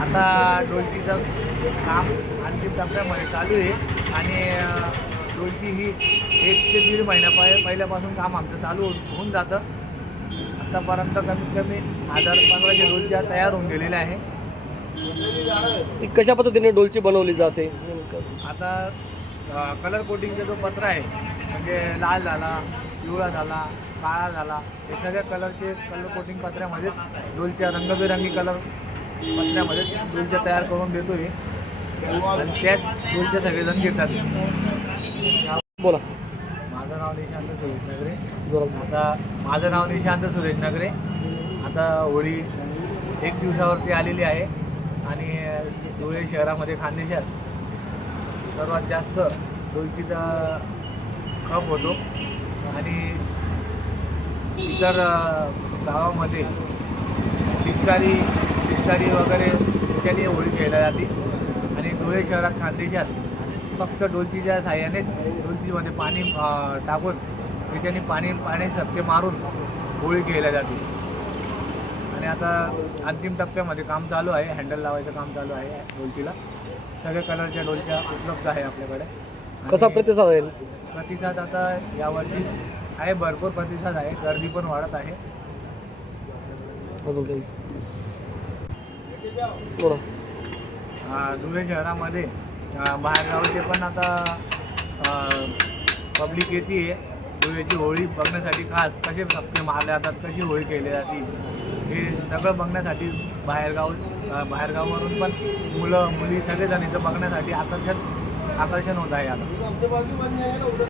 आता डोलचीचं काम अंतिम टप्प्यामध्ये चालू आहे आणि डोलची ही 1 ते 1.5 महिना पहिल्यापासून काम आमचं चालू होऊन जातं. आतापर्यंत कमीत कमी 1000-1500 डोलच्या तयार होऊन गेलेल्या आहे. कशा पद्धतीने डोलची बनवली जाते? आता कलर कोटिंगचा जो पत्रा आहे म्हणजे लाल झाला, पिवळा झाला, काळा झाला, हे सगळ्या कलरचे कलर कोटिंग पत्र्यामध्ये डोलच्या रंगबिरंगी कलर पत्र्यामध्ये डोलच्या तयार करून देतो आहे आणि त्याच डोलच्या सगळेजण घेतात. बोला. माझं नाव निशांत सुरेश नगरे. माझं नाव निशांत सुरेश नगरे. आता होळी 1 दिवसावरती आलेली आहे आणि धुळे शहरामध्ये खानदेशात सर्वात जास्त डोलचीचा खप होतो आणि इतर गावामध्ये पिचकारी वगैरे इत्यादी होळी खेळल्या जाते आणि धुळे शहरात खानदेशात फक्त डोलचीच्या साह्यानेच डोलचीमध्ये पाणी टाकून त्याच्याने पाणी सबके मारून होळी खेळल्या जाते. आणि आता अंतिम टप्प्यामध्ये काम चालू आहे, हँडल लावायचं काम चालू आहे डोलचीला. सगळ्या कलरच्या डोलच्या उपलब्ध आहे आपल्याकडे. कसा प्रतिसाद आहे? प्रतिसाद आता यावर्षी आहे, भरपूर प्रतिसाद आहे, गर्दी पण वाढत आहे. अजून काही बोला. धुळे शहरामध्ये बाहेरगावचे पण आता पब्लिक येते आहे धुळेची होळी बघण्यासाठी. खास कसे सबके मारले जातात, कशी होळी केली जाते हे सगळं बघण्यासाठी बाहेरगावावरून पण मुलं मुली सगळेजण इथं बघण्यासाठी आकर्षण होत आहे आता.